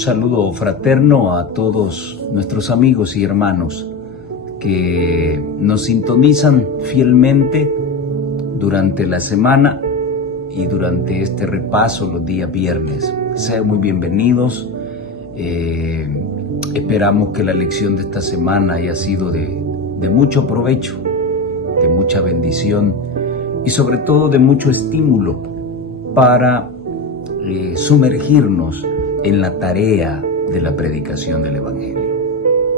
saludo fraterno a todos nuestros amigos y hermanos que nos sintonizan fielmente durante la semana y durante este repaso los días viernes. Sean muy bienvenidos. Esperamos que la lección de esta semana haya sido de mucho provecho, de mucha bendición y sobre todo de mucho estímulo para sumergirnos en la tarea de la predicación del Evangelio.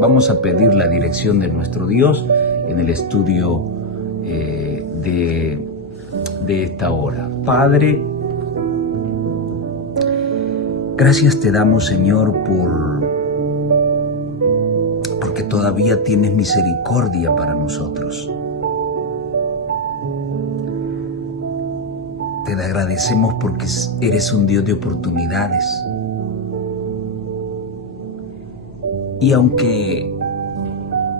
Vamos a pedir la dirección de nuestro Dios en el estudio de esta hora. Padre, gracias te damos, Señor, porque todavía tienes misericordia para nosotros. Te agradecemos porque eres un Dios de oportunidades. Y aunque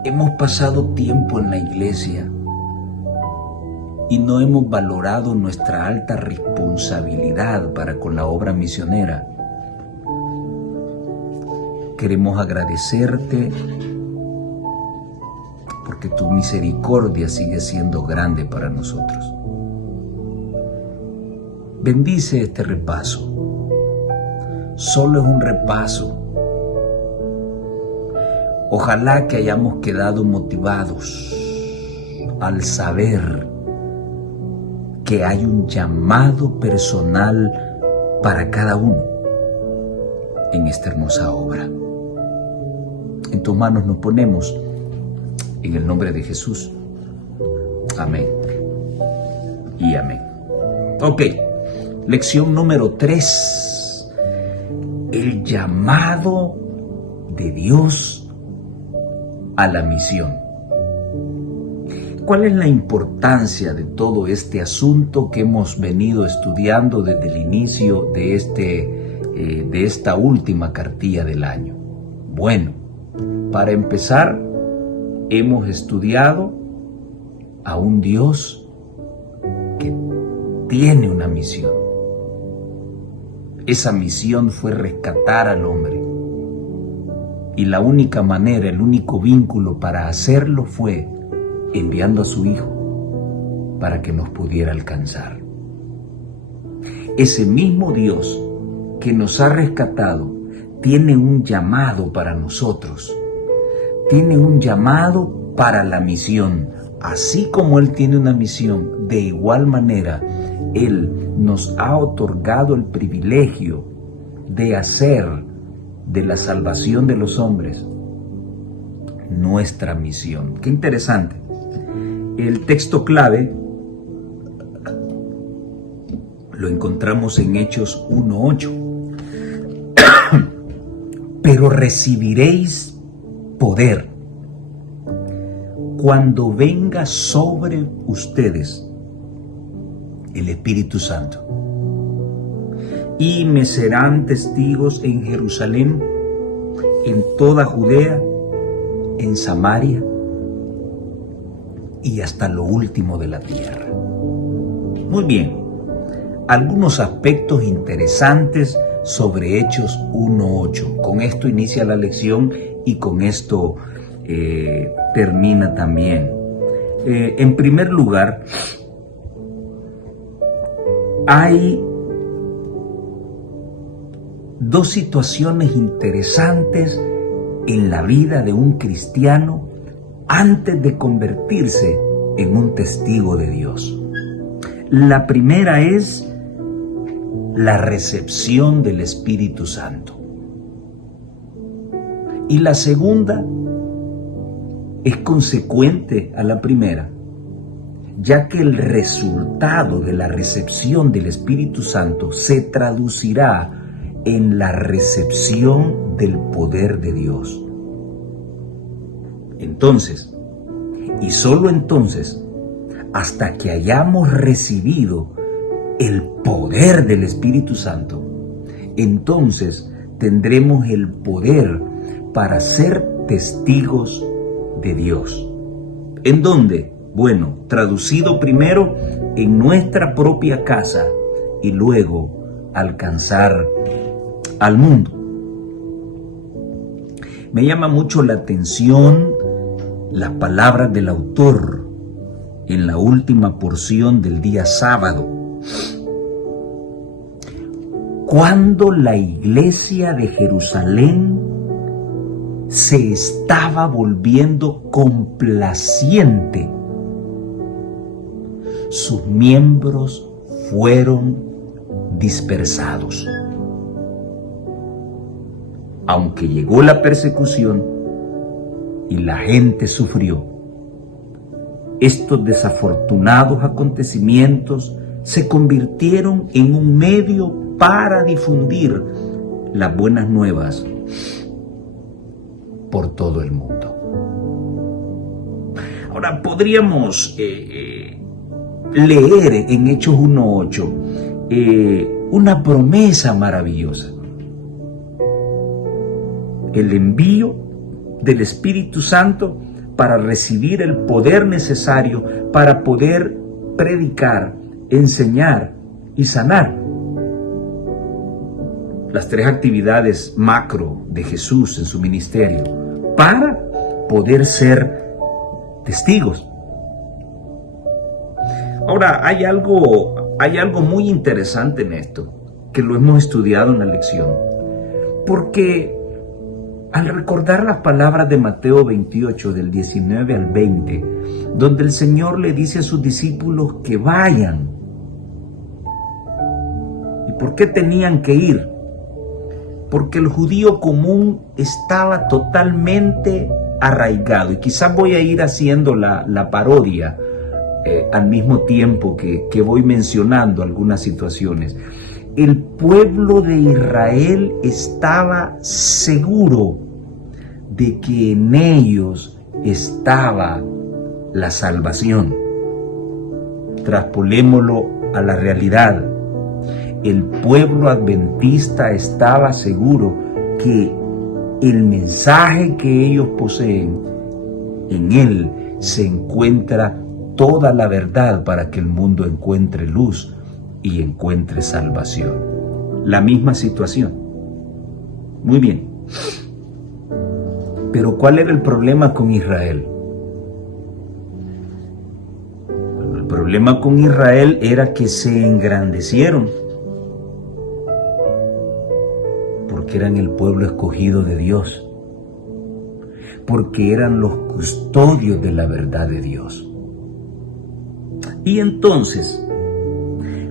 hemos pasado tiempo en la iglesia y no hemos valorado nuestra alta responsabilidad para con la obra misionera, queremos agradecerte porque tu misericordia sigue siendo grande para nosotros. Bendice este repaso. Solo es un repaso. Ojalá que hayamos quedado motivados al saber que hay un llamado personal para cada uno en esta hermosa obra. En tus manos nos ponemos, en el nombre de Jesús. Amén y amén. Ok, lección número 3. El llamado de Dios a la misión. ¿Cuál es la importancia de todo este asunto que hemos venido estudiando desde el inicio de esta última cartilla del año? Bueno, para empezar, hemos estudiado a un Dios que tiene una misión. Esa misión fue rescatar al hombre. Y la única manera, el único vínculo para hacerlo fue enviando a su Hijo para que nos pudiera alcanzar. Ese mismo Dios que nos ha rescatado tiene un llamado para nosotros. Tiene un llamado para la misión. Así como Él tiene una misión, de igual manera, Él nos ha otorgado el privilegio de hacer de la salvación de los hombres nuestra misión. Qué interesante. El texto clave lo encontramos en Hechos 1:8. Pero recibiréis poder cuando venga sobre ustedes el Espíritu Santo. Y me serán testigos en Jerusalén, en toda Judea, en Samaria y hasta lo último de la tierra. Muy bien, algunos aspectos interesantes sobre Hechos 1:8. Con esto inicia la lección y con esto termina también. En primer lugar, hay dos situaciones interesantes en la vida de un cristiano antes de convertirse en un testigo de Dios. La primera es la recepción del Espíritu Santo. Y la segunda es consecuente a la primera, ya que el resultado de la recepción del Espíritu Santo se traducirá en la recepción del poder de Dios. Entonces, y solo entonces, hasta que hayamos recibido el poder del Espíritu Santo, entonces tendremos el poder para ser testigos de Dios. ¿En dónde? Bueno, traducido primero en nuestra propia casa y luego alcanzar al mundo. Me llama mucho la atención las palabras del autor en la última porción del día sábado. Cuando la iglesia de Jerusalén se estaba volviendo complaciente, sus miembros fueron dispersados. Aunque llegó la persecución y la gente sufrió, estos desafortunados acontecimientos se convirtieron en un medio para difundir las buenas nuevas por todo el mundo. Ahora podríamos leer en Hechos 1:8 una promesa maravillosa: el envío del Espíritu Santo para recibir el poder necesario para poder predicar, enseñar y sanar. Las 3 actividades macro de Jesús en su ministerio para poder ser testigos. Ahora, hay algo muy interesante en esto, que lo hemos estudiado en la lección, porque al recordar las palabras de Mateo 28, del 19 al 20, donde el Señor le dice a sus discípulos que vayan. ¿Y por qué tenían que ir? Porque el judío común estaba totalmente arraigado. Y quizás voy a ir haciendo la parodia al mismo tiempo que voy mencionando algunas situaciones. El pueblo de Israel estaba seguro de que en ellos estaba la salvación. Traspolémoslo a la realidad. El pueblo adventista estaba seguro que el mensaje que ellos poseen, en él se encuentra toda la verdad para que el mundo encuentre luz y encuentre salvación. La misma situación. Muy bien. Pero ¿cuál era el problema con Israel? Bueno, el problema con Israel era que se engrandecieron porque eran el pueblo escogido de Dios, porque eran los custodios de la verdad de Dios. Y entonces,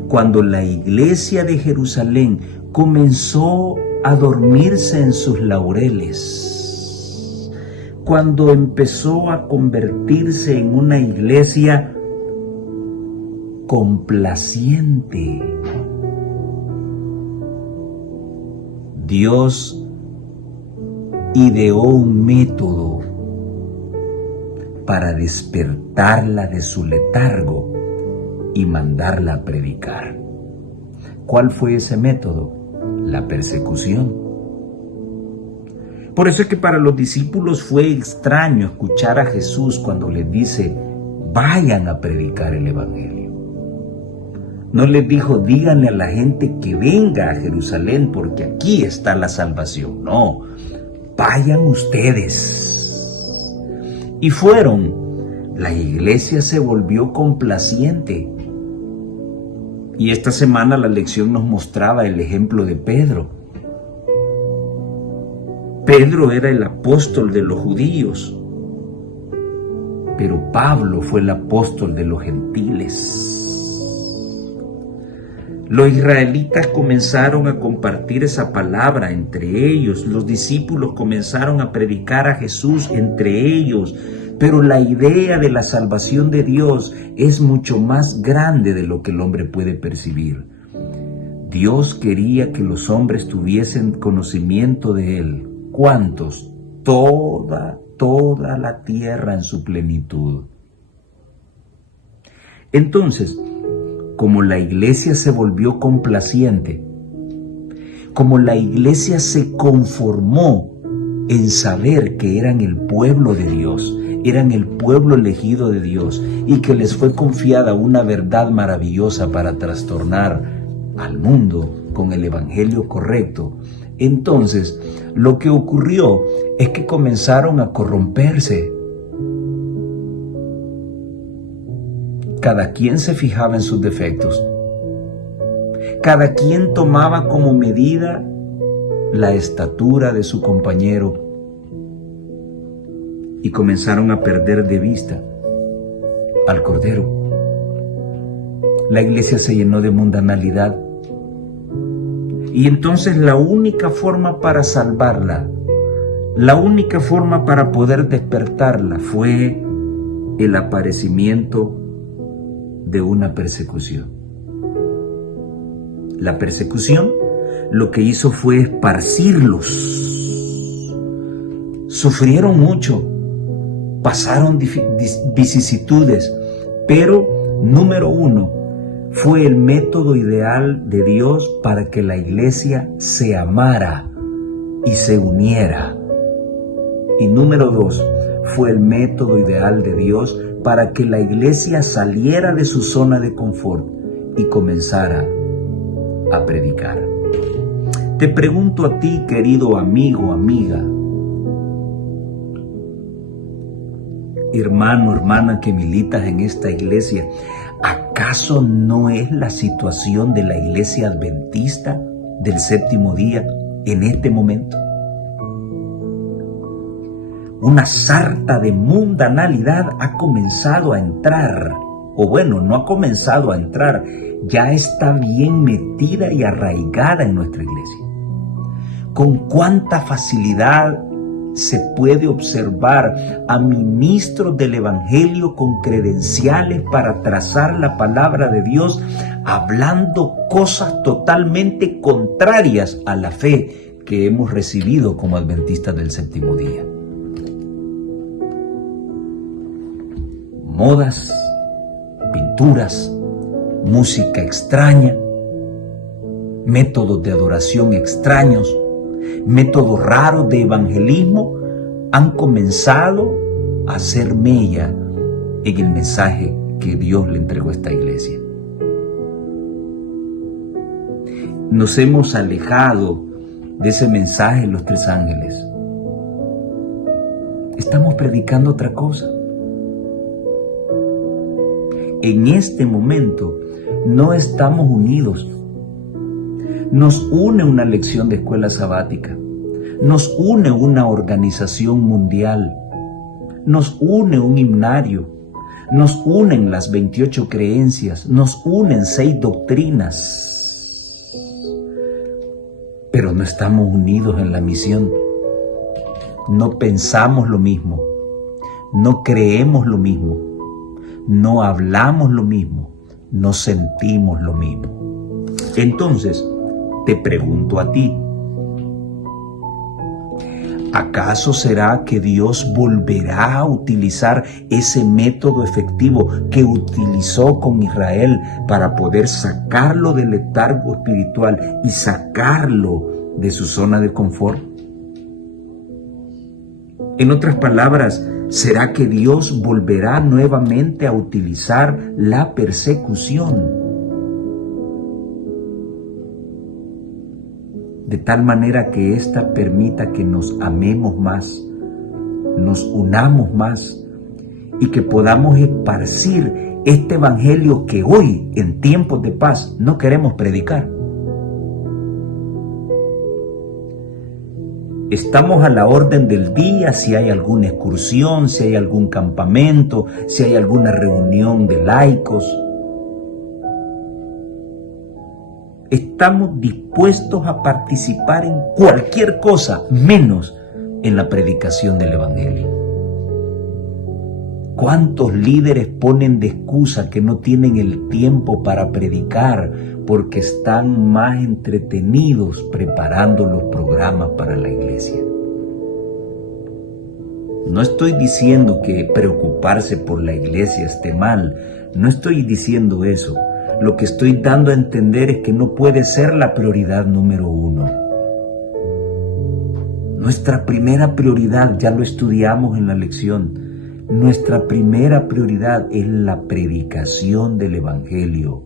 cuando la iglesia de Jerusalén comenzó a dormirse en sus laureles, cuando empezó a convertirse en una iglesia complaciente, Dios ideó un método para despertarla de su letargo y mandarla a predicar. ¿Cuál fue ese método? La persecución. Por eso es que para los discípulos fue extraño escuchar a Jesús cuando les dice: vayan a predicar el Evangelio. No les dijo: díganle a la gente que venga a Jerusalén porque aquí está la salvación. No, vayan ustedes. Y fueron. La iglesia se volvió complaciente. Y esta semana la lección nos mostraba el ejemplo de Pedro. Pedro era el apóstol de los judíos, pero Pablo fue el apóstol de los gentiles. Los israelitas comenzaron a compartir esa palabra entre ellos. Los discípulos comenzaron a predicar a Jesús entre ellos. Pero la idea de la salvación de Dios es mucho más grande de lo que el hombre puede percibir. Dios quería que los hombres tuviesen conocimiento de Él. ¿Cuántos? Toda la tierra en su plenitud. Entonces, como la iglesia se volvió complaciente, como la iglesia se conformó en saber que eran el pueblo de Dios, eran el pueblo elegido de Dios y que les fue confiada una verdad maravillosa para trastornar al mundo con el evangelio correcto, Entonces, lo que ocurrió es que comenzaron a corromperse. Cada quien se fijaba en sus defectos. Cada quien tomaba como medida la estatura de su compañero y comenzaron a perder de vista al Cordero. La iglesia se llenó de mundanalidad y entonces la única forma para salvarla, la única forma para poder despertarla fue el aparecimiento de una persecución. La persecución lo que hizo fue esparcirlos. Sufrieron mucho, pasaron vicisitudes, pero número uno, fue el método ideal de Dios para que la iglesia se amara y se uniera. Y número dos, fue el método ideal de Dios para que la iglesia saliera de su zona de confort y comenzara a predicar. Te pregunto a ti, querido amigo, amiga, hermano, hermana que militas en esta iglesia, ¿acaso no es la situación de la iglesia adventista del séptimo día en este momento? Una sarta de mundanalidad ha comenzado a entrar, o bueno, no ha comenzado a entrar, ya está bien metida y arraigada en nuestra iglesia. Con cuánta facilidad se puede observar a ministros del Evangelio con credenciales para trazar la palabra de Dios, hablando cosas totalmente contrarias a la fe que hemos recibido como adventistas del séptimo día. Modas, pinturas, música extraña, métodos de adoración extraños, métodos raros de evangelismo han comenzado a hacer mella en el mensaje que Dios le entregó a esta iglesia. Nos hemos alejado de ese mensaje de los tres ángeles. Estamos predicando otra cosa. En este momento no estamos unidos. Nos une una lección de escuela sabática, nos une una organización mundial, nos une un himnario, nos unen las 28 creencias, nos unen 6 doctrinas, pero no estamos unidos en la misión. No pensamos lo mismo, no creemos lo mismo, no hablamos lo mismo, no sentimos lo mismo. Entonces, te pregunto a ti, ¿acaso será que Dios volverá a utilizar ese método efectivo que utilizó con Israel para poder sacarlo del letargo espiritual y sacarlo de su zona de confort? En otras palabras, ¿será que Dios volverá nuevamente a utilizar la persecución? De tal manera que ésta permita que nos amemos más, nos unamos más y que podamos esparcir este evangelio que hoy, en tiempos de paz, no queremos predicar. Estamos a la orden del día si hay alguna excursión, si hay algún campamento, si hay alguna reunión de laicos. Estamos dispuestos a participar en cualquier cosa, menos en la predicación del Evangelio. ¿Cuántos líderes ponen de excusa que no tienen el tiempo para predicar porque están más entretenidos preparando los programas para la iglesia? No estoy diciendo que preocuparse por la iglesia esté mal, no estoy diciendo eso. Lo que estoy dando a entender es que no puede ser la prioridad número uno. Nuestra primera prioridad, ya lo estudiamos en la lección, nuestra primera prioridad es la predicación del Evangelio.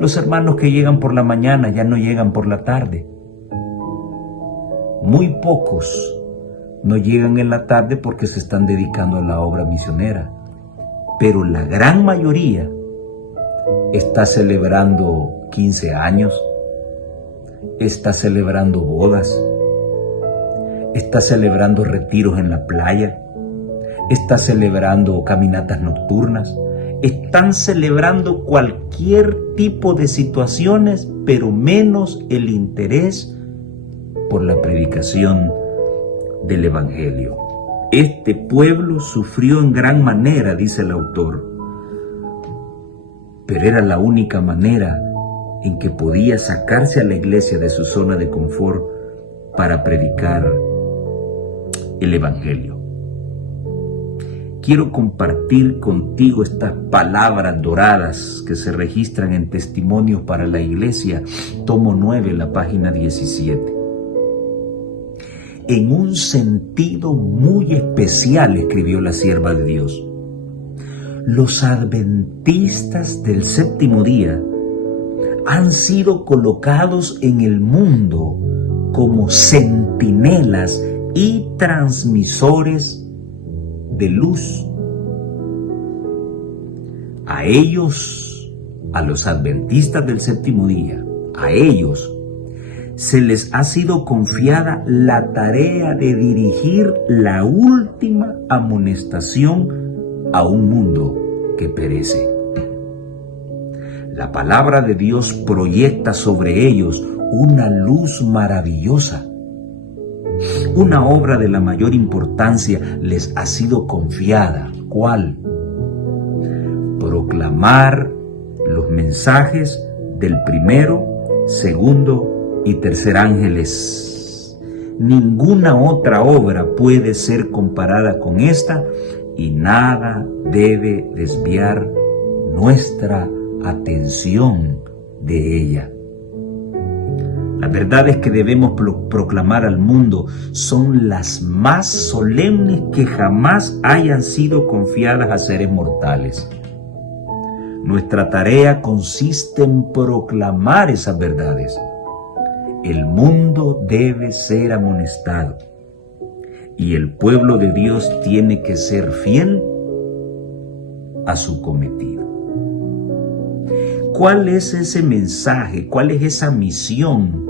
Los hermanos que llegan por la mañana ya no llegan por la tarde. Muy pocos no llegan en la tarde porque se están dedicando a la obra misionera. Pero la gran mayoría está celebrando 15 años, está celebrando bodas, está celebrando retiros en la playa, está celebrando caminatas nocturnas, están celebrando cualquier tipo de situaciones, pero menos el interés por la predicación del Evangelio. Este pueblo sufrió en gran manera, dice el autor, pero era la única manera en que podía sacarse a la iglesia de su zona de confort para predicar el Evangelio. Quiero compartir contigo estas palabras doradas que se registran en Testimonios para la Iglesia, tomo 9, la página 17. En un sentido muy especial, escribió la sierva de Dios, los adventistas del séptimo día han sido colocados en el mundo como centinelas y transmisores de luz. A ellos, a los adventistas del séptimo día, a ellos se les ha sido confiada la tarea de dirigir la última amonestación a un mundo que perece. La palabra de Dios proyecta sobre ellos una luz maravillosa. Una obra de la mayor importancia les ha sido confiada. ¿Cuál? Proclamar los mensajes del primero, segundo y tercer ángeles. Ninguna otra obra puede ser comparada con esta y nada debe desviar nuestra atención de ella. Las verdades que debemos proclamar al mundo son las más solemnes que jamás hayan sido confiadas a seres mortales. Nuestra tarea consiste en proclamar esas verdades. El mundo debe ser amonestado y el pueblo de Dios tiene que ser fiel a su cometido. ¿Cuál es ese mensaje? ¿Cuál es esa misión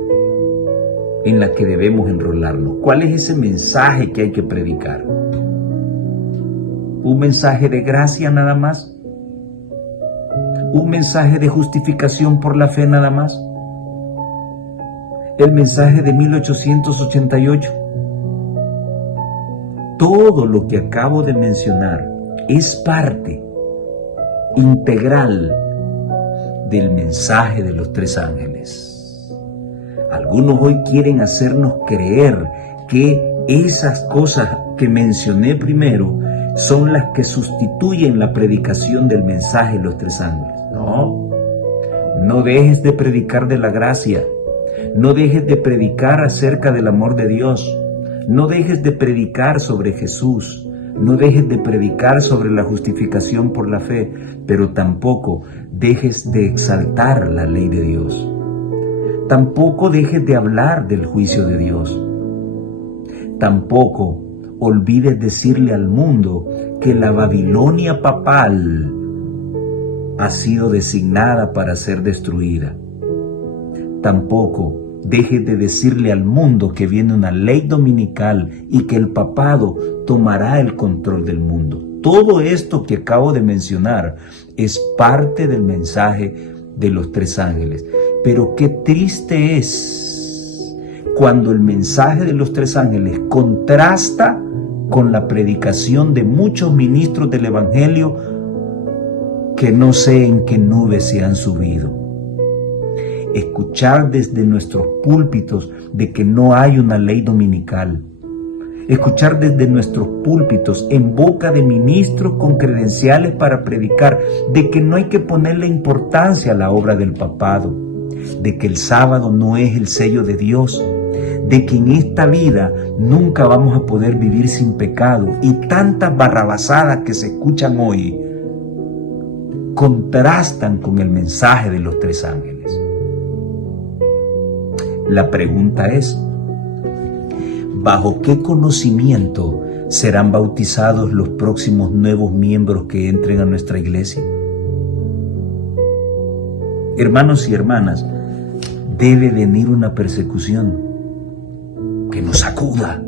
en la que debemos enrolarnos? ¿Cuál es ese mensaje que hay que predicar? ¿Un mensaje de gracia nada más? ¿Un mensaje de justificación por la fe nada más? ¿El mensaje de 1888? Todo lo que acabo de mencionar es parte integral del mensaje de los tres ángeles. Algunos hoy quieren hacernos creer que esas cosas que mencioné primero son las que sustituyen la predicación del mensaje de los tres ángeles. No dejes de predicar de la gracia. No dejes de predicar acerca del amor de Dios. No dejes de predicar sobre Jesús. No dejes de predicar sobre la justificación por la fe, pero tampoco dejes de exaltar la ley de Dios. Tampoco dejes de hablar del juicio de Dios. Tampoco olvides decirle al mundo que la Babilonia papal ha sido designada para ser destruida. Tampoco dejes de decirle al mundo que viene una ley dominical y que el papado tomará el control del mundo. Todo esto que acabo de mencionar es parte del mensaje de los tres ángeles. Pero qué triste es cuando el mensaje de los tres ángeles contrasta con la predicación de muchos ministros del Evangelio que no sé en qué nube se han subido. Escuchar desde nuestros púlpitos de que no hay una ley dominical. Escuchar desde nuestros púlpitos en boca de ministros con credenciales para predicar de que no hay que ponerle importancia a la obra del papado, de que el sábado no es el sello de Dios, de que en esta vida nunca vamos a poder vivir sin pecado y tantas barrabasadas que se escuchan hoy contrastan con el mensaje de los 3 ángeles. La pregunta es, ¿bajo qué conocimiento serán bautizados los próximos nuevos miembros que entren a nuestra iglesia? Hermanos y hermanas, debe venir una persecución que nos sacuda,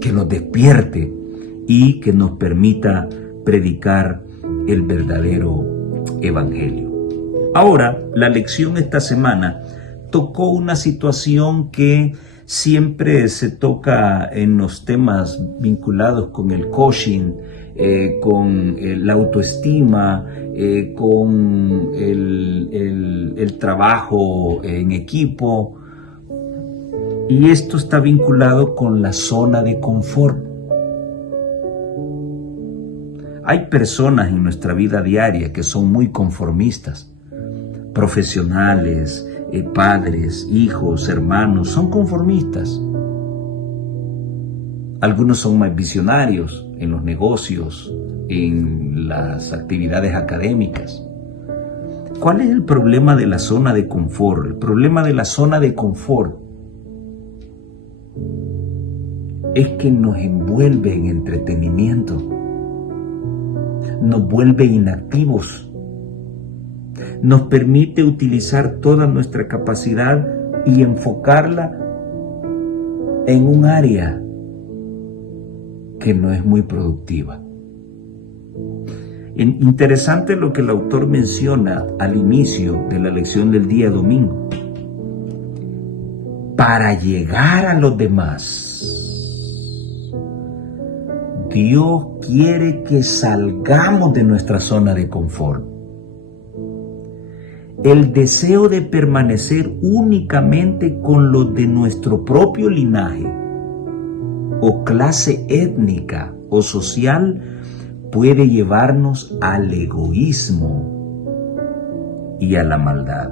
que nos despierte y que nos permita predicar el verdadero evangelio. Ahora, la lección esta semana tocó una situación que siempre se toca en los temas vinculados con el coaching, con la autoestima, con el trabajo en equipo. Y esto está vinculado con la zona de confort. Hay personas en nuestra vida diaria que son muy conformistas, profesionales, padres, hijos, hermanos, son conformistas. Algunos son más visionarios en los negocios, en las actividades académicas. ¿Cuál es el problema de la zona de confort? El problema de la zona de confort es que nos envuelve en entretenimiento, nos vuelve inactivos, nos permite utilizar toda nuestra capacidad y enfocarla en un área que no es muy productiva. Interesante lo que el autor menciona al inicio de la lección del día domingo. Para llegar a los demás, Dios quiere que salgamos de nuestra zona de confort. El deseo de permanecer únicamente con los de nuestro propio linaje o clase étnica o social puede llevarnos al egoísmo y a la maldad.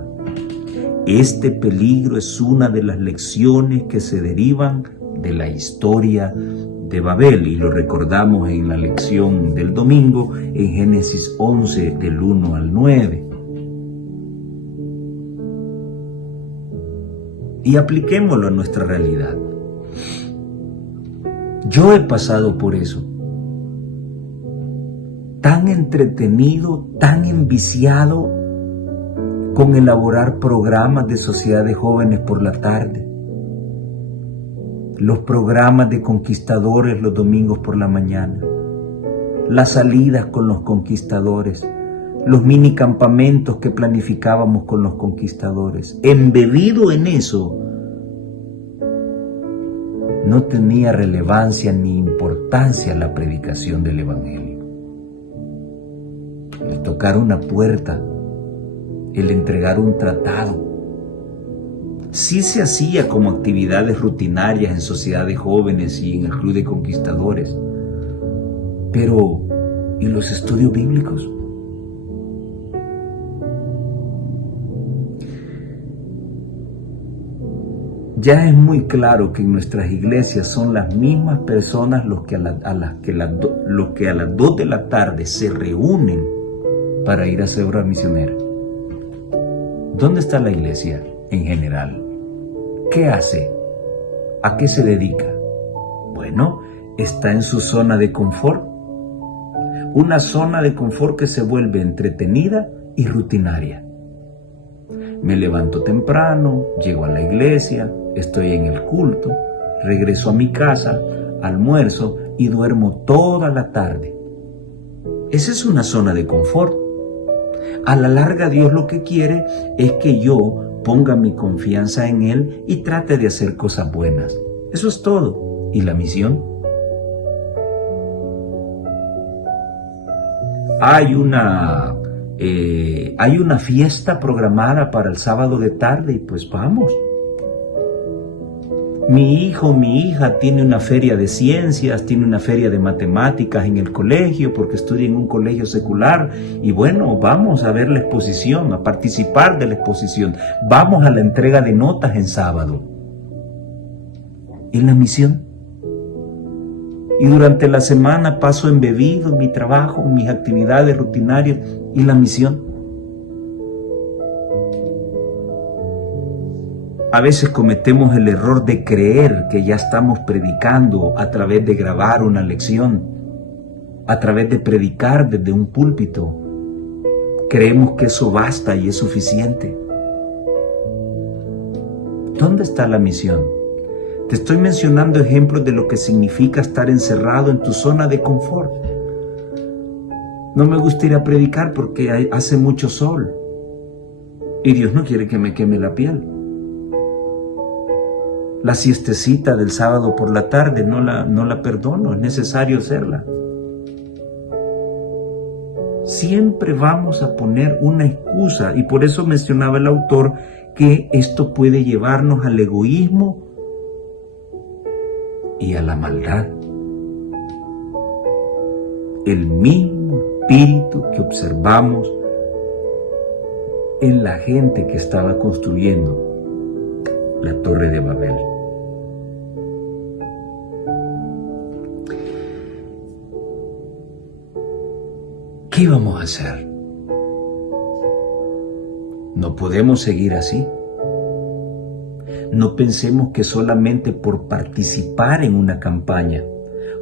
Este peligro es una de las lecciones que se derivan de la historia de Babel, y lo recordamos en la lección del domingo en Génesis 11 del 1 al 9. Y apliquémoslo a nuestra realidad. Yo he pasado por eso. Tan entretenido, tan enviciado con elaborar programas de sociedad de jóvenes por la tarde, los programas de conquistadores los domingos por la mañana, las salidas con los conquistadores, los mini campamentos que planificábamos con los conquistadores. Embebido en eso, no tenía relevancia ni importancia la predicación del evangelio. El tocar una puerta, el entregar un tratado, sí se hacía como actividades rutinarias en sociedad de jóvenes y en el club de conquistadores. Pero, ¿y los estudios bíblicos? Ya es muy claro que en nuestras iglesias son las mismas personas los que a las 2 de la tarde se reúnen para ir a hacer obra misionera. ¿Dónde está la iglesia en general? ¿Qué hace? ¿A qué se dedica? Bueno, está en su zona de confort. Una zona de confort que se vuelve entretenida y rutinaria. Me levanto temprano, llego a la iglesia, estoy en el culto, regreso a mi casa, almuerzo y duermo toda la tarde. Esa es una zona de confort. A la larga, Dios lo que quiere es que yo ponga mi confianza en Él y trate de hacer cosas buenas. Eso es todo. ¿Y la misión? Hay una fiesta programada para el sábado de tarde y pues vamos. Mi hijo, mi hija tiene una feria de ciencias, tiene una feria de matemáticas en el colegio porque estudia en un colegio secular y bueno, vamos a ver la exposición, a participar de la exposición. Vamos a la entrega de notas en sábado. ¿Y la misión? y durante la semana paso embebido en mi trabajo, en mis actividades rutinarias y la misión. A veces cometemos el error de creer que ya estamos predicando a través de grabar una lección, a través de predicar desde un púlpito. Creemos que eso basta y es suficiente. ¿Dónde está la misión? Te estoy mencionando ejemplos de lo que significa estar encerrado en tu zona de confort. No me gusta ir a predicar porque hace mucho sol y Dios no quiere que me queme la piel. La siestecita del sábado por la tarde no la perdono, es necesario hacerla. Siempre vamos a poner una excusa, y por eso mencionaba el autor que esto puede llevarnos al egoísmo y a la maldad. El mismo espíritu que observamos en la gente que estaba construyendo la Torre de Babel. ¿Qué vamos a hacer? No podemos seguir así. No pensemos que solamente por participar en una campaña,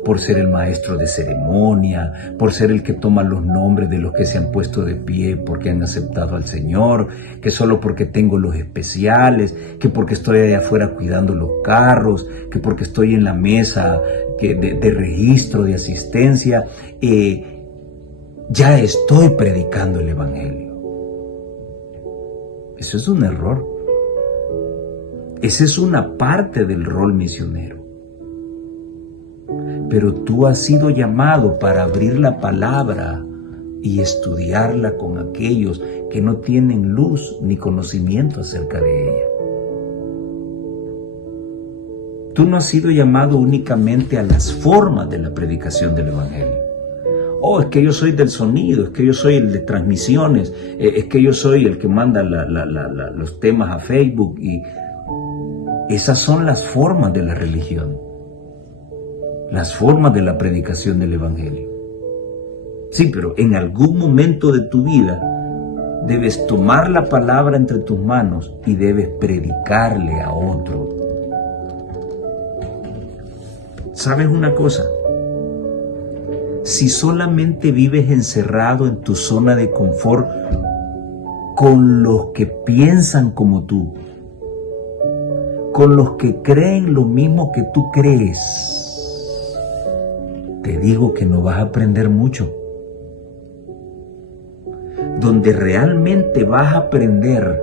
por ser el maestro de ceremonia, por ser el que toma los nombres de los que se han puesto de pie porque han aceptado al Señor, que solo porque tengo los especiales, que porque estoy allá afuera cuidando los carros, que porque estoy en la mesa de registro, de asistencia, ya estoy predicando el Evangelio. Eso es un error. Esa es una parte del rol misionero. Pero tú has sido llamado para abrir la palabra y estudiarla con aquellos que no tienen luz ni conocimiento acerca de ella. Tú no has sido llamado únicamente a las formas de la predicación del Evangelio. Oh, es que yo soy del sonido, es que yo soy el de transmisiones, es que yo soy el que manda los temas a Facebook. Y esas son las formas de la religión, las formas de la predicación del Evangelio. Sí, pero en algún momento de tu vida debes tomar la palabra entre tus manos y debes predicarle a otro. ¿Sabes una cosa? Si solamente vives encerrado en tu zona de confort con los que piensan como tú, con los que creen lo mismo que tú crees, te digo que no vas a aprender mucho. Donde realmente vas a aprender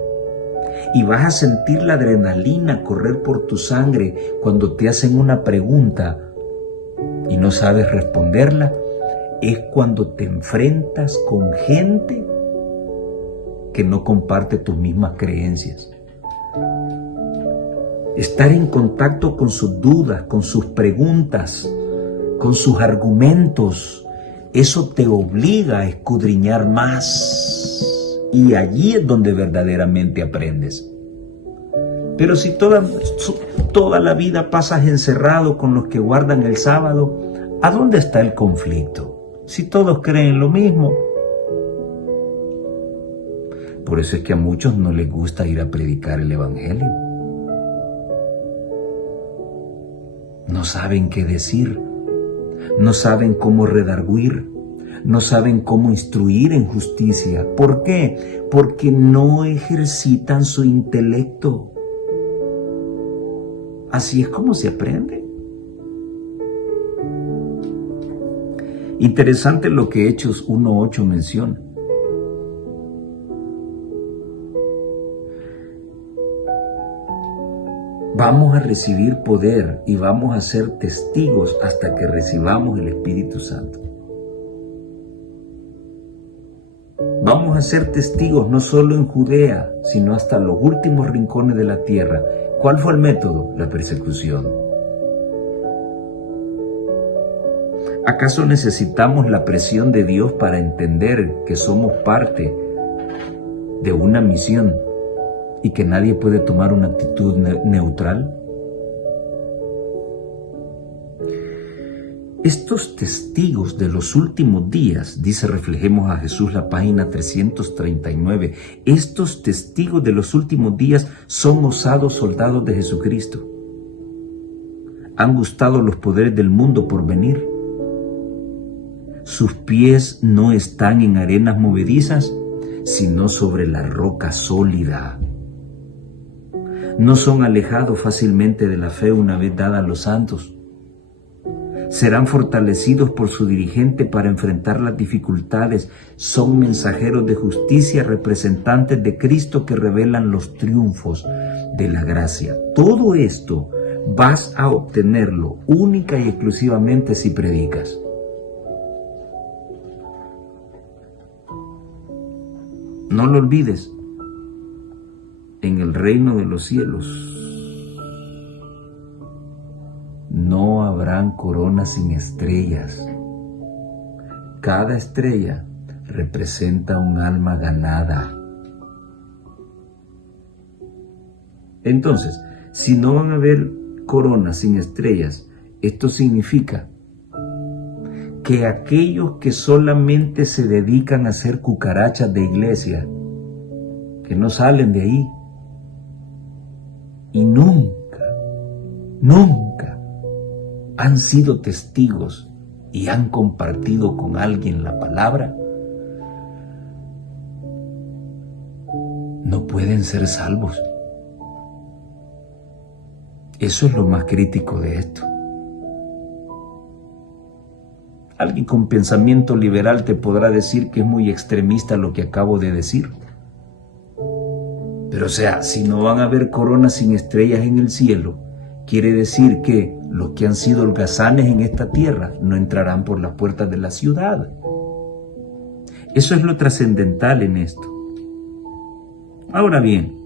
y vas a sentir la adrenalina correr por tu sangre cuando te hacen una pregunta y no sabes responderla, es cuando te enfrentas con gente que no comparte tus mismas creencias. Estar en contacto con sus dudas, con sus preguntas, con sus argumentos, eso te obliga a escudriñar más. Y allí es donde verdaderamente aprendes. Pero si toda la vida pasas encerrado con los que guardan el sábado, ¿a dónde está el conflicto? Si todos creen lo mismo. Por eso es que a muchos no les gusta ir a predicar el Evangelio. No saben qué decir, no saben cómo redarguir, no saben cómo instruir en justicia. ¿Por qué? Porque no ejercitan su intelecto. Así es como se aprende. Interesante lo que Hechos 1:8 menciona. Vamos a recibir poder y vamos a ser testigos hasta que recibamos el Espíritu Santo. Vamos a ser testigos no solo en Judea, sino hasta los últimos rincones de la tierra. ¿Cuál fue el método? La persecución. ¿Acaso necesitamos la presión de Dios para entender que somos parte de una misión y que nadie puede tomar una actitud neutral? Estos testigos de los últimos días, dice Reflejemos a Jesús, la página 339, estos testigos de los últimos días son osados soldados de Jesucristo. Han gustado los poderes del mundo por venir. Sus pies no están en arenas movedizas, sino sobre la roca sólida. No son alejados fácilmente de la fe una vez dada a los santos. Serán fortalecidos por su dirigente para enfrentar las dificultades. Son mensajeros de justicia, representantes de Cristo que revelan los triunfos de la gracia. Todo esto vas a obtenerlo única y exclusivamente si predicas. No lo olvides. En el reino de los cielos no habrán coronas sin estrellas. Cada estrella representa un alma ganada. Entonces, si no van a haber coronas sin estrellas, esto significa que aquellos que solamente se dedican a ser cucarachas de iglesia, que no salen de ahí, y nunca han sido testigos y han compartido con alguien la palabra, no pueden ser salvos. Eso es lo más crítico de esto. Alguien con pensamiento liberal te podrá decir que es muy extremista lo que acabo de decir. Pero o sea, si no van a haber coronas sin estrellas en el cielo, quiere decir que los que han sido holgazanes en esta tierra no entrarán por las puertas de la ciudad. Eso es lo trascendental en esto. Ahora bien,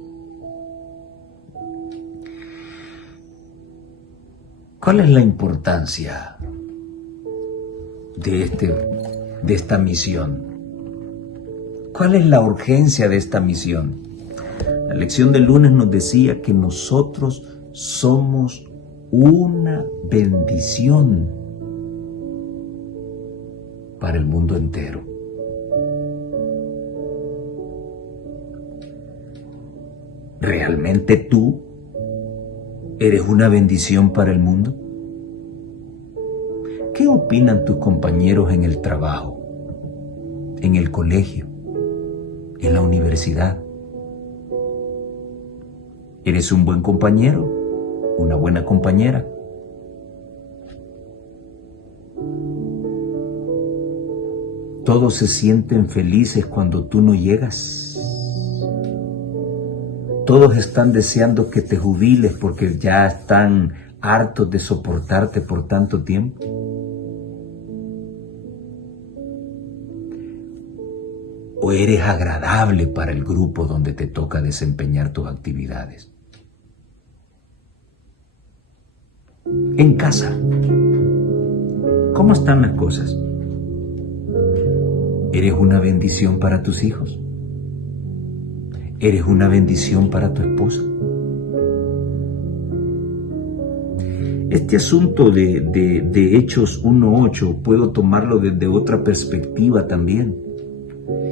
¿cuál es la importancia de esta misión? ¿Cuál es la urgencia de esta misión? La lección del lunes nos decía que nosotros somos una bendición para el mundo entero. ¿Realmente tú eres una bendición para el mundo? ¿Qué opinan tus compañeros en el trabajo, en el colegio, en la universidad? ¿Eres un buen compañero? ¿Una buena compañera? Todos se sienten felices cuando tú no llegas. Todos están deseando que te jubiles porque ya están hartos de soportarte por tanto tiempo. ¿O eres agradable para el grupo donde te toca desempeñar tus actividades? En casa, ¿cómo están las cosas? ¿Eres una bendición para tus hijos? ¿Eres una bendición para tu esposa? Este asunto de Hechos 1:8 puedo tomarlo desde otra perspectiva también.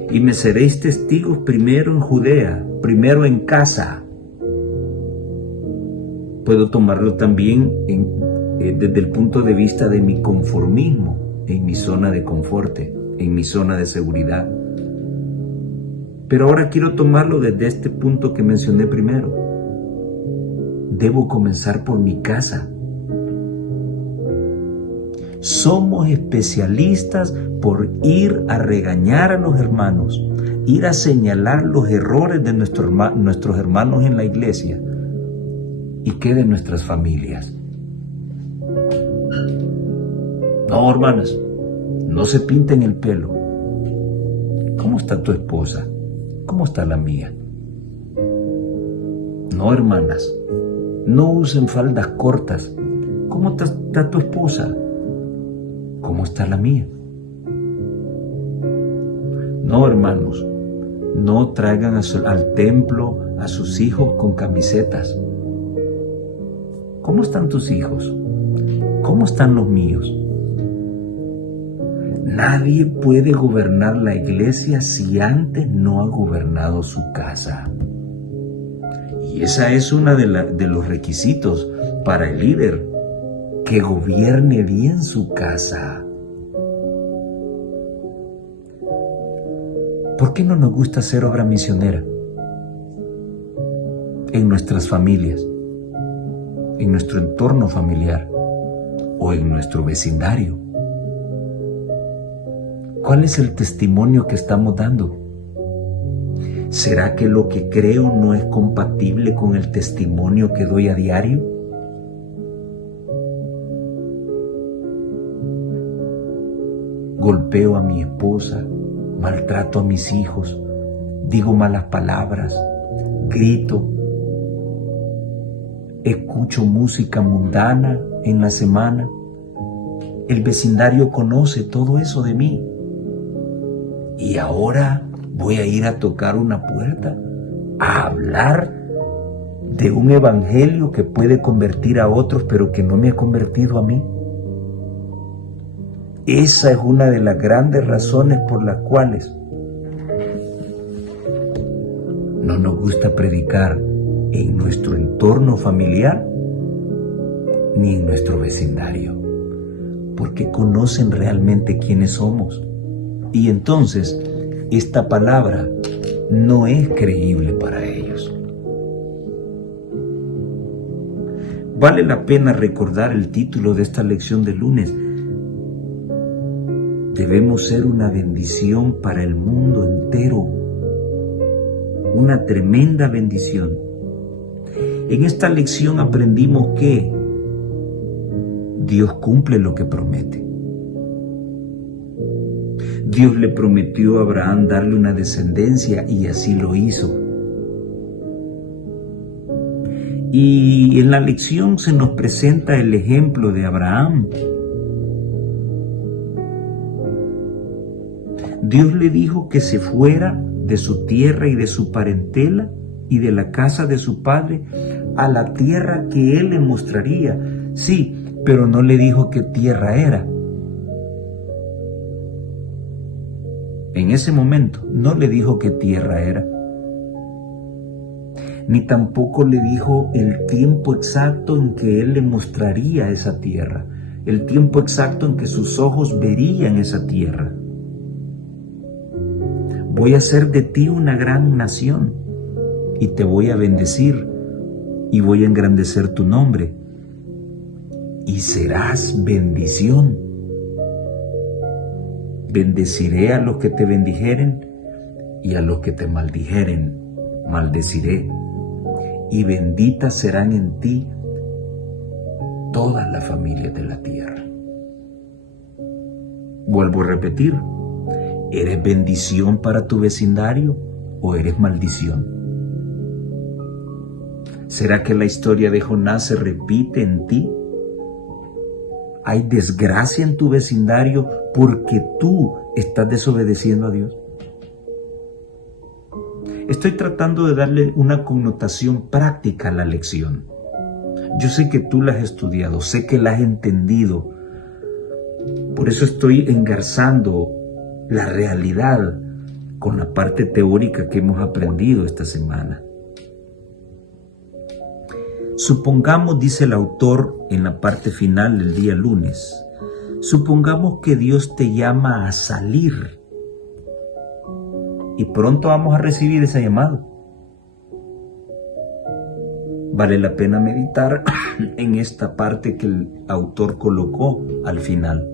Y me seréis testigos primero en Judea, primero en casa. Puedo tomarlo también desde el punto de vista de mi conformismo, en mi zona de confort, en mi zona de seguridad. Pero ahora quiero tomarlo desde este punto que mencioné primero. Debo comenzar por mi casa. Somos especialistas por ir a regañar a los hermanos, ir a señalar los errores de nuestros hermanos en la iglesia. ¿Y qué de nuestras familias? No, hermanas, no se pinten el pelo. ¿Cómo está tu esposa? ¿Cómo está la mía? No, hermanas, no usen faldas cortas. ¿Cómo está tu esposa? ¿Cómo está la mía? No, hermanos, no traigan al templo a sus hijos con camisetas. ¿Cómo están tus hijos? ¿Cómo están los míos? Nadie puede gobernar la iglesia si antes no ha gobernado su casa. Y esa es una de los requisitos para el líder, que gobierne bien su casa. ¿Por qué no nos gusta hacer obra misionera? En nuestras familias, en nuestro entorno familiar o en nuestro vecindario. ¿Cuál es el testimonio que estamos dando? ¿Será que lo que creo no es compatible con el testimonio que doy a diario? Golpeo a mi esposa, maltrato a mis hijos, digo malas palabras, grito, escucho música mundana en la semana. El vecindario conoce todo eso de mí. Y ahora voy a ir a tocar una puerta, a hablar de un evangelio que puede convertir a otros, pero que no me ha convertido a mí. Esa es una de las grandes razones por las cuales no nos gusta predicar en nuestro entorno familiar ni en nuestro vecindario, porque conocen realmente quiénes somos. Y entonces esta palabra no es creíble para ellos. Vale la pena recordar el título de esta lección de lunes. Debemos ser una bendición para el mundo entero. Una tremenda bendición. En esta lección aprendimos que Dios cumple lo que promete. Dios le prometió a Abraham darle una descendencia y así lo hizo. Y en la lección se nos presenta el ejemplo de Abraham. Dios le dijo que se fuera de su tierra y de su parentela y de la casa de su padre a la tierra que él le mostraría. Sí, pero no le dijo qué tierra era. En ese momento no le dijo qué tierra era, ni tampoco le dijo el tiempo exacto en que él le mostraría esa tierra, el tiempo exacto en que sus ojos verían esa tierra. Voy a hacer de ti una gran nación y te voy a bendecir y voy a engrandecer tu nombre y serás bendición. Bendeciré a los que te bendijeren y a los que te maldijeren, maldeciré. Y benditas serán en ti todas las familias de la tierra. Vuelvo a repetir, ¿eres bendición para tu vecindario o eres maldición? ¿Será que la historia de Jonás se repite en ti? ¿Hay desgracia en tu vecindario porque tú estás desobedeciendo a Dios? Estoy tratando de darle una connotación práctica a la lección. Yo sé que tú la has estudiado, sé que la has entendido. Por eso estoy engarzando la realidad con la parte teórica que hemos aprendido esta semana. Supongamos, dice el autor en la parte final del día lunes, supongamos que Dios te llama a salir y pronto vamos a recibir ese llamado. Vale la pena meditar en esta parte que el autor colocó al final.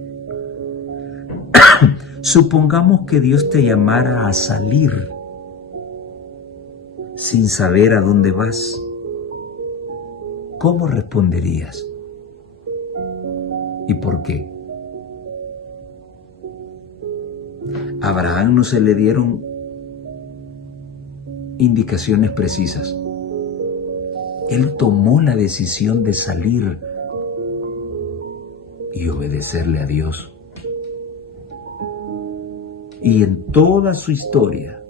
Supongamos que Dios te llamara a salir sin saber a dónde vas. ¿Cómo responderías? ¿Y por qué? A Abraham no se le dieron indicaciones precisas. Él tomó la decisión de salir y obedecerle a Dios. Y en toda su historia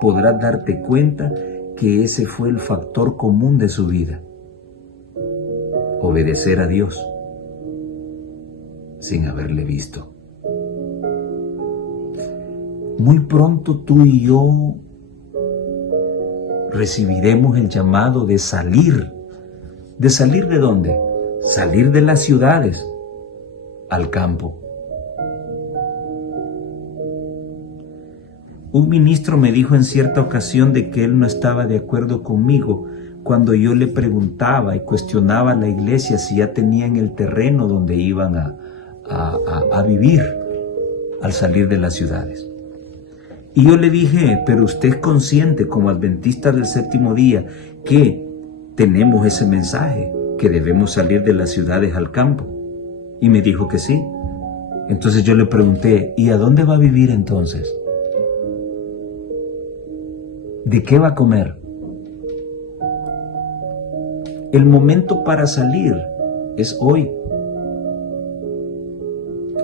podrás darte cuenta que ese fue el factor común de su vida. Obedecer a Dios sin haberle visto. muy pronto tú y yo recibiremos el llamado de salir. ¿De salir de dónde? Salir de las ciudades al campo. Un ministro me dijo en cierta ocasión de que él no estaba de acuerdo conmigo cuando yo le preguntaba y cuestionaba a la iglesia si ya tenían el terreno donde iban a vivir al salir de las ciudades. Y yo le dije, pero usted es consciente como adventista del séptimo día que tenemos ese mensaje, que debemos salir de las ciudades al campo. Y me dijo que sí. Entonces yo le pregunté, ¿y a dónde va a vivir entonces? ¿De qué va a comer? El momento para salir es hoy.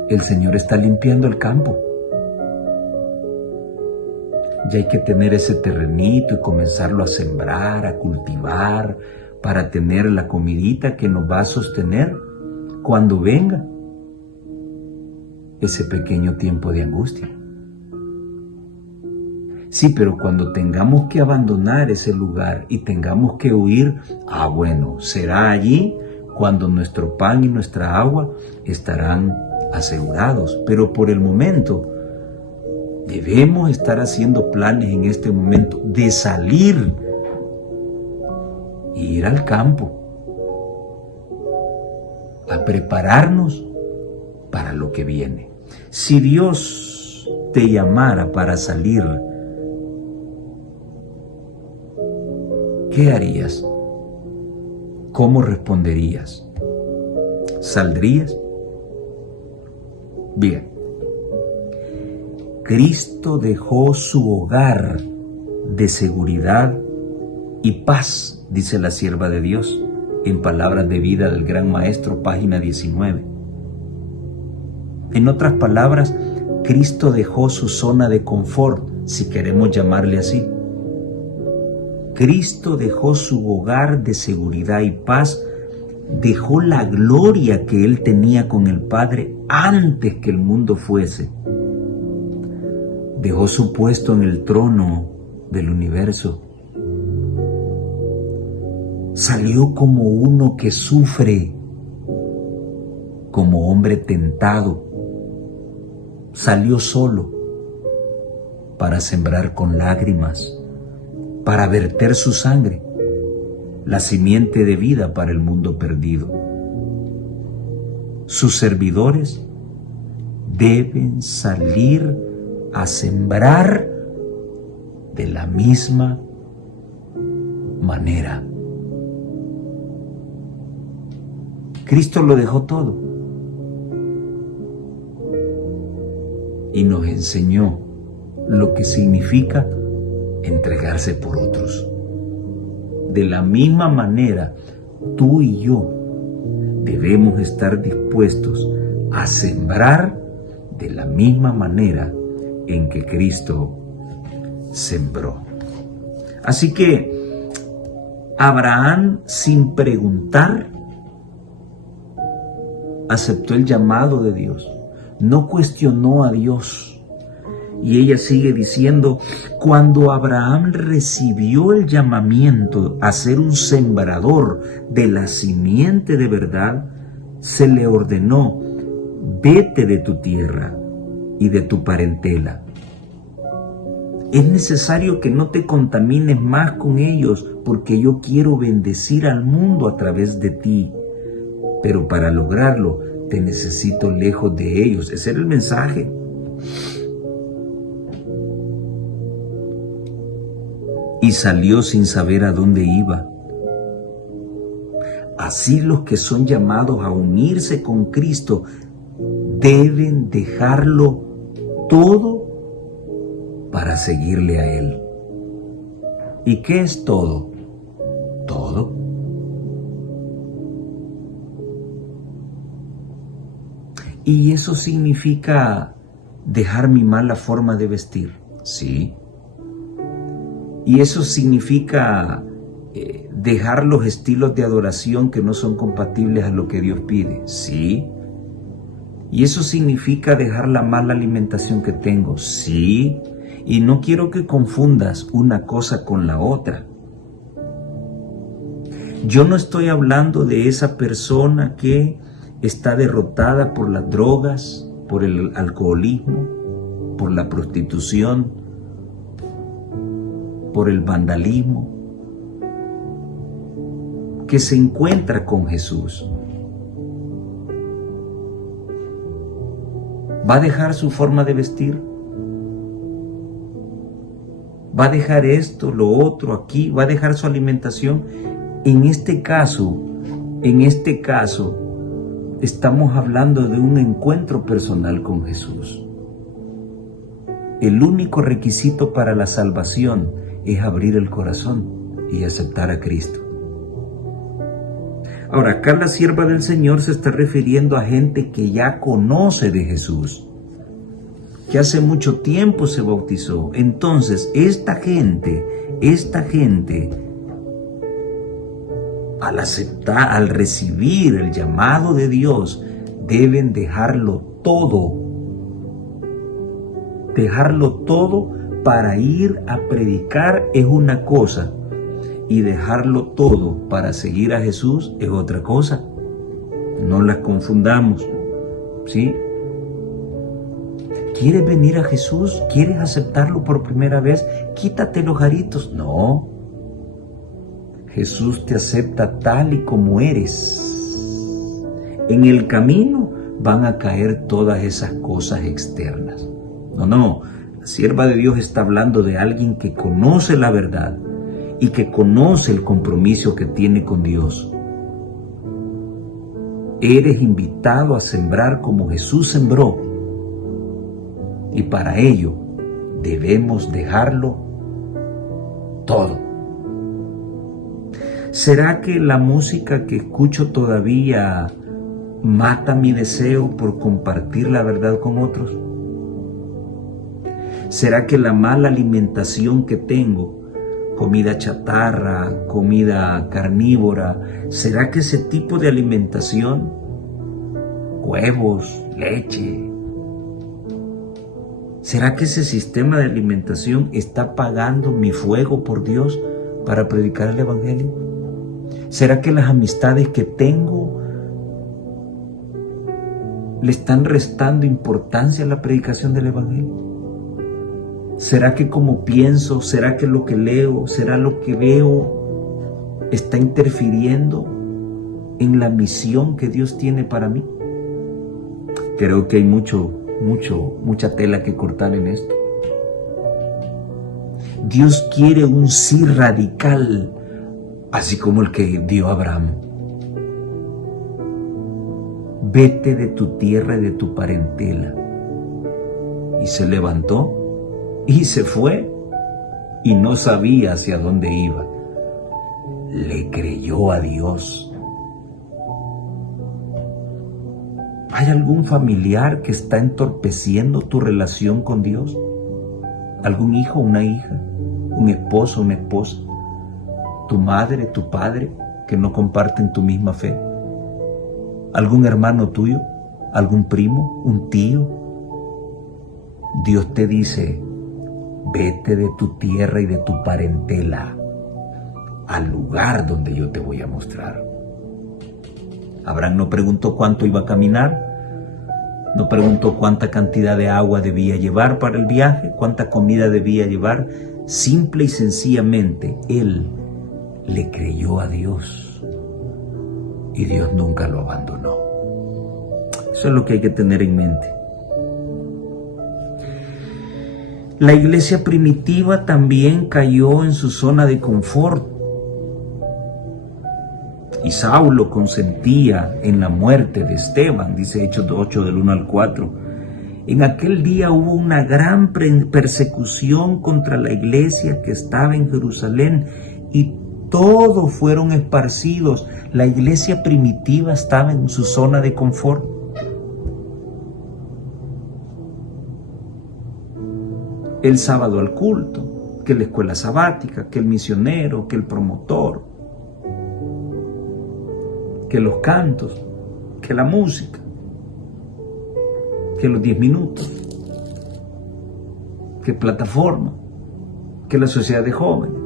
El Señor está limpiando el campo. Ya hay que tener ese terrenito y comenzarlo a sembrar, a cultivar, para tener la comidita que nos va a sostener cuando venga ese pequeño tiempo de angustia. Sí, pero cuando tengamos que abandonar ese lugar y tengamos que huir, bueno, será allí cuando nuestro pan y nuestra agua estarán asegurados. Pero por el momento, debemos estar haciendo planes en este momento de salir e ir al campo a prepararnos para lo que viene. Si Dios te llamara para salir, ¿qué harías? ¿Cómo responderías? ¿Saldrías? Bien. Cristo dejó su hogar de seguridad y paz, dice la sierva de Dios, en Palabras de Vida del Gran Maestro, página 19. En otras palabras, Cristo dejó su zona de confort, si queremos llamarle así. Cristo dejó su hogar de seguridad y paz, dejó la gloria que Él tenía con el Padre antes que el mundo fuese. Dejó su puesto en el trono del universo. Salió como uno que sufre, como hombre tentado. Salió solo para sembrar con lágrimas, para verter su sangre, la simiente de vida para el mundo perdido. Sus servidores deben salir a sembrar de la misma manera. Cristo lo dejó todo y nos enseñó lo que significa entregarse por otros. De la misma manera, tú y yo debemos estar dispuestos a sembrar de la misma manera en que Cristo sembró. Así que Abraham, sin preguntar, aceptó el llamado de Dios, no cuestionó a Dios. Y ella sigue diciendo, cuando Abraham recibió el llamamiento a ser un sembrador de la simiente de verdad, se le ordenó, vete de tu tierra y de tu parentela. Es necesario que no te contamines más con ellos, porque yo quiero bendecir al mundo a través de ti. Pero para lograrlo, te necesito lejos de ellos. Ese era el mensaje. Y salió sin saber a dónde iba. Así los que son llamados a unirse con Cristo deben dejarlo todo para seguirle a Él. ¿Y qué es todo? Todo. ¿Y eso significa dejar mi mala forma de vestir? Sí. ¿Y eso significa dejar los estilos de adoración que no son compatibles a lo que Dios pide? Sí. Y eso significa dejar la mala alimentación que tengo. Sí, y no quiero que confundas una cosa con la otra. Yo no estoy hablando de esa persona que está derrotada por las drogas, por el alcoholismo, por la prostitución, por el vandalismo, que se encuentra con Jesús. ¿Va a dejar su forma de vestir? ¿Va a dejar esto, lo otro, aquí? ¿Va a dejar su alimentación? En este caso, estamos hablando de un encuentro personal con Jesús. El único requisito para la salvación es abrir el corazón y aceptar a Cristo. Ahora, acá la sierva del Señor se está refiriendo a gente que ya conoce de Jesús, que hace mucho tiempo se bautizó. Entonces, esta gente, al aceptar, al recibir el llamado de Dios, deben dejarlo todo para ir a predicar es una cosa, y dejarlo todo para seguir a Jesús es otra cosa. No las confundamos, ¿sí? ¿Quieres venir a Jesús? ¿Quieres aceptarlo por primera vez? Quítate los aritos. No. Jesús te acepta tal y como eres. En el camino van a caer todas esas cosas externas. No. La sierva de Dios está hablando de alguien que conoce la verdad y que conoce el compromiso que tiene con Dios. Eres invitado a sembrar como Jesús sembró, y para ello debemos dejarlo todo. ¿Será que la música que escucho todavía mata mi deseo por compartir la verdad con otros? ¿Será que la mala alimentación que tengo, comida chatarra, comida carnívora, será que ese tipo de alimentación, huevos, leche, será que ese sistema de alimentación está apagando mi fuego por Dios para predicar el Evangelio? ¿Será que las amistades que tengo le están restando importancia a la predicación del Evangelio? ¿Será que como pienso, será que lo que leo, será lo que veo está interfiriendo en la misión que Dios tiene para mí? Creo que hay mucha tela que cortar en esto. Dios quiere un sí radical, así como el que dio a Abraham. Vete de tu tierra y de tu parentela. Y se levantó y se fue y no sabía hacia dónde iba. Le creyó a Dios. ¿Hay algún familiar que está entorpeciendo tu relación con Dios? ¿Algún hijo, una hija? ¿Un esposo, una esposa? ¿Tu madre, tu padre que no comparten tu misma fe? ¿Algún hermano tuyo? ¿Algún primo? ¿Un tío? Dios te dice: vete de tu tierra y de tu parentela al lugar donde yo te voy a mostrar. Abraham no preguntó cuánto iba a caminar, no preguntó cuánta cantidad de agua debía llevar para el viaje, cuánta comida debía llevar. Simple y sencillamente, él le creyó a Dios y Dios nunca lo abandonó. Eso es lo que hay que tener en mente. La iglesia primitiva también cayó en su zona de confort. Y Saulo consentía en la muerte de Esteban, dice Hechos 8 del 1 al 4. En aquel día hubo una gran persecución contra la iglesia que estaba en Jerusalén y todos fueron esparcidos. La iglesia primitiva estaba en su zona de confort. El sábado al culto, que la escuela sabática, que el misionero, que el promotor, que los cantos, que la música. que los 10 minutos, que plataforma, que la sociedad de jóvenes,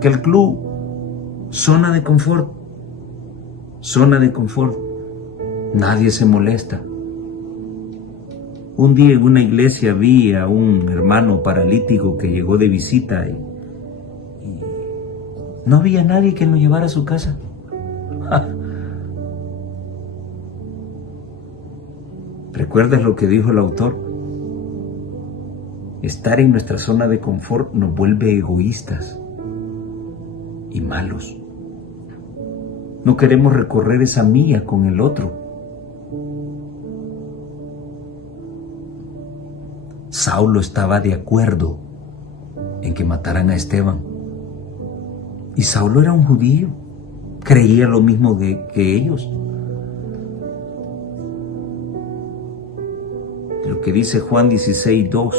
que el club. Zona de confort. Zona de confort. Nadie se molesta. Un día en una iglesia vi a un hermano paralítico que llegó de visita y no había nadie que lo llevara a su casa. ¿Recuerdas lo que dijo el autor? Estar en nuestra zona de confort nos vuelve egoístas y malos. No queremos recorrer esa milla con el otro. Saulo estaba de acuerdo en que mataran a Esteban. Y Saulo era un judío, creía lo mismo que ellos. Lo que dice Juan 16:2.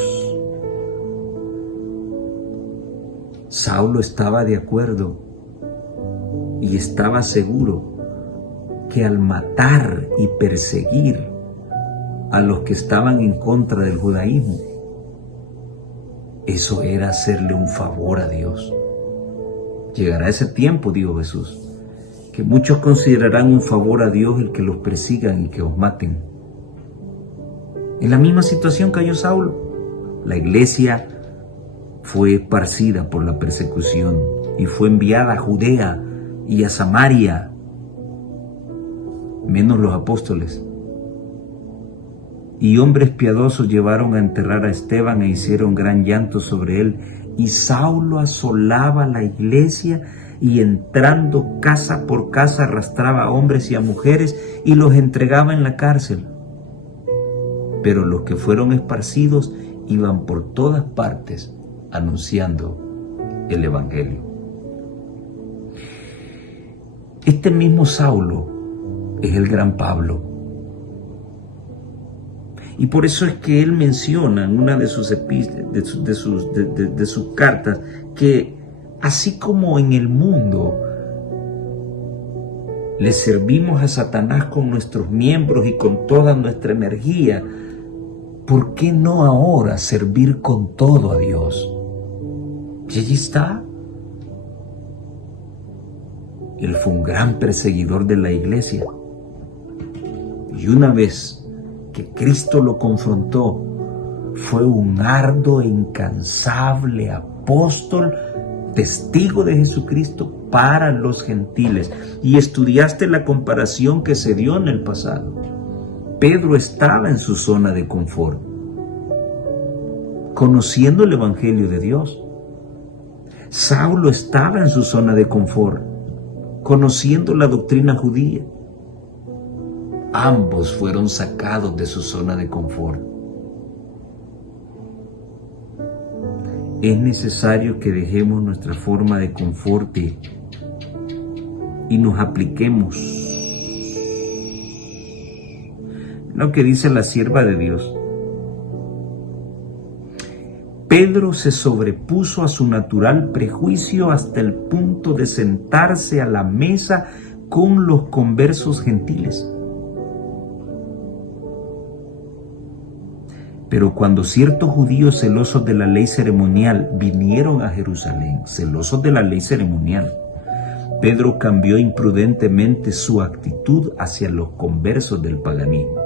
Saulo estaba de acuerdo y estaba seguro que al matar y perseguir a los que estaban en contra del judaísmo, eso era hacerle un favor a Dios. Llegará ese tiempo, dijo Jesús, que muchos considerarán un favor a Dios el que los persigan y que os maten. En la misma situación cayó Saulo. La iglesia fue esparcida por la persecución y fue enviada a Judea y a Samaria, menos los apóstoles. Y hombres piadosos llevaron a enterrar a Esteban e hicieron gran llanto sobre él. Y Saulo asolaba la iglesia y entrando casa por casa arrastraba a hombres y a mujeres y los entregaba en la cárcel. Pero los que fueron esparcidos iban por todas partes anunciando el evangelio. Este mismo Saulo es el gran Pablo. Y por eso es que él menciona en una de sus sus cartas que así como en el mundo le servimos a Satanás con nuestros miembros y con toda nuestra energía, ¿por qué no ahora servir con todo a Dios? Y allí está. Él fue un gran perseguidor de la iglesia. Y una vez que Cristo lo confrontó, fue un arduo e incansable apóstol, testigo de Jesucristo para los gentiles. Y estudiaste la comparación que se dio en el pasado. Pedro estaba en su zona de confort, conociendo el evangelio de Dios. Saulo estaba en su zona de confort, conociendo la doctrina judía. Ambos fueron sacados de su zona de confort. Es necesario que dejemos nuestra forma de confort y nos apliquemos. Lo que dice la sierva de Dios. Pedro se sobrepuso a su natural prejuicio hasta el punto de sentarse a la mesa con los conversos gentiles. Pero cuando ciertos judíos celosos de la ley ceremonial vinieron a Jerusalén, celosos de la ley ceremonial, Pedro cambió imprudentemente su actitud hacia los conversos del paganismo.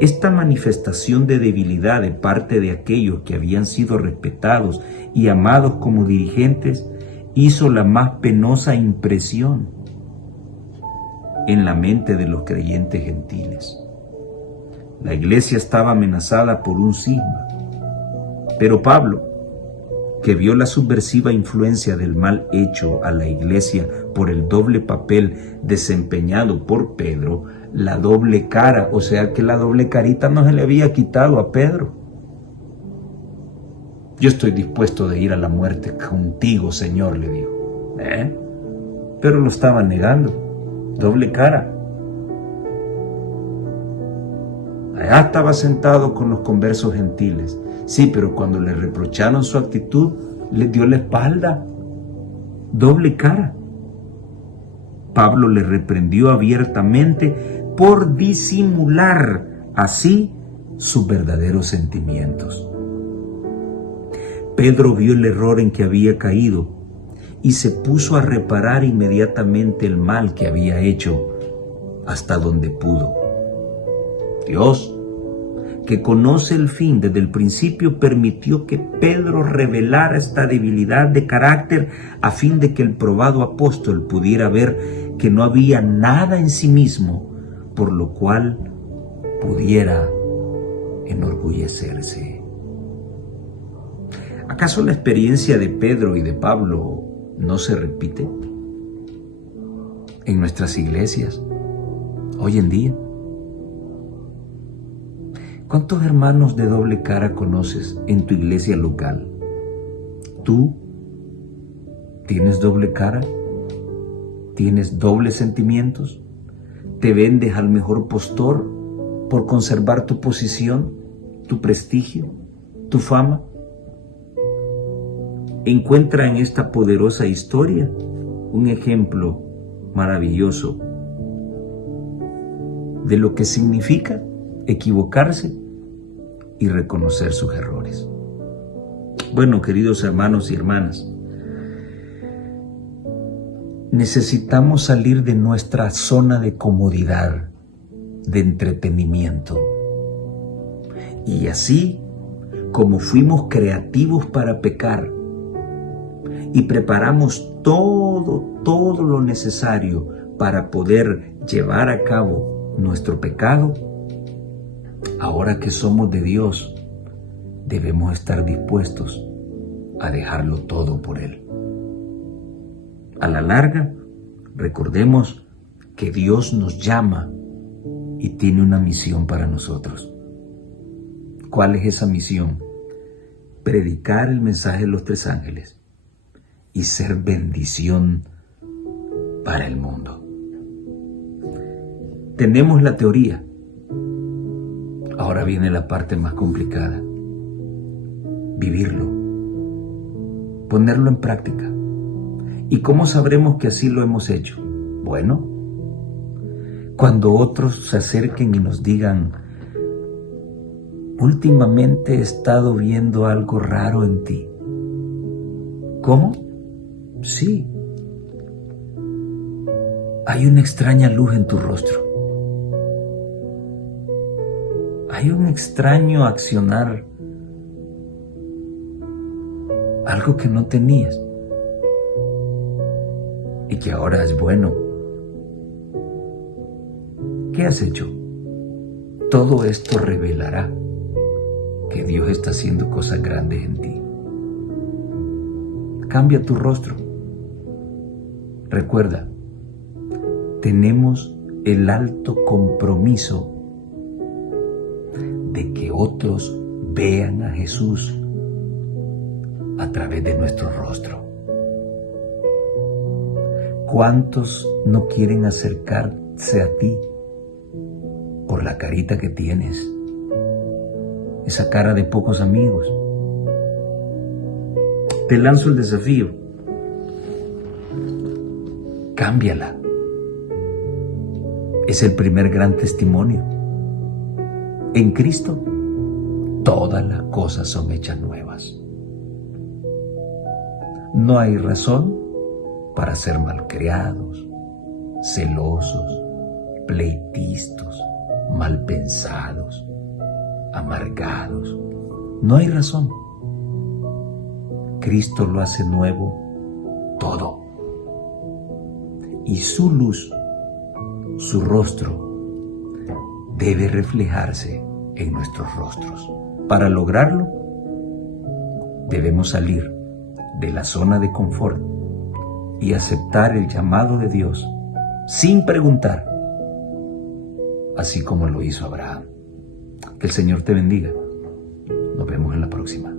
Esta manifestación de debilidad de parte de aquellos que habían sido respetados y amados como dirigentes hizo la más penosa impresión en la mente de los creyentes gentiles. La iglesia estaba amenazada por un cisma, pero Pablo, que vio la subversiva influencia del mal hecho a la iglesia por el doble papel desempeñado por Pedro, la doble cara, o sea que la doble carita no se le había quitado a Pedro. Yo estoy dispuesto de ir a la muerte contigo, Señor, le dijo. Pero lo estaba negando, doble cara. Allá estaba sentado con los conversos gentiles. Sí, pero cuando le reprocharon su actitud, le dio la espalda. Doble cara. Pablo le reprendió abiertamente por disimular así sus verdaderos sentimientos. Pedro vio el error en que había caído y se puso a reparar inmediatamente el mal que había hecho hasta donde pudo. Dios, que conoce el fin desde el principio, permitió que Pedro revelara esta debilidad de carácter a fin de que el probado apóstol pudiera ver que no había nada en sí mismo por lo cual pudiera enorgullecerse. ¿Acaso la experiencia de Pedro y de Pablo no se repite en nuestras iglesias hoy en día? ¿Cuántos hermanos de doble cara conoces en tu iglesia local? ¿Tú tienes doble cara? ¿Tienes dobles sentimientos? ¿Te vendes al mejor postor por conservar tu posición, tu prestigio, tu fama? Encuentra en esta poderosa historia un ejemplo maravilloso de lo que significa equivocarse y reconocer sus errores. Bueno, queridos hermanos y hermanas, necesitamos salir de nuestra zona de comodidad, de entretenimiento. Y así como fuimos creativos para pecar y preparamos todo lo necesario para poder llevar a cabo nuestro pecado, ahora que somos de Dios, debemos estar dispuestos a dejarlo todo por Él. A la larga, recordemos que Dios nos llama y tiene una misión para nosotros. ¿Cuál es esa misión? Predicar el mensaje de los tres ángeles y ser bendición para el mundo. Tenemos la teoría. Ahora viene la parte más complicada. Vivirlo. Ponerlo en práctica. ¿Y cómo sabremos que así lo hemos hecho? Bueno, cuando otros se acerquen y nos digan: últimamente he estado viendo algo raro en ti. ¿Cómo? Sí. Hay una extraña luz en tu rostro. Hay un extraño accionar. Algo que no tenías y que ahora es bueno. ¿Qué has hecho? Todo esto revelará que Dios está haciendo cosas grandes en ti. Cambia tu rostro. Recuerda, tenemos el alto compromiso de que otros vean a Jesús a través de nuestro rostro. ¿Cuántos no quieren acercarse a ti por la carita que tienes? Esa cara de pocos amigos. Te lanzo el desafío. Cámbiala. Es el primer gran testimonio. En Cristo, todas las cosas son hechas nuevas. No hay razón para ser malcriados, celosos, pleitistas, malpensados, amargados. No hay razón. Cristo lo hace nuevo todo. Y su luz, su rostro, debe reflejarse en nuestros rostros. Para lograrlo, debemos salir de la zona de confort y aceptar el llamado de Dios sin preguntar, así como lo hizo Abraham. Que el Señor te bendiga. Nos vemos en la próxima.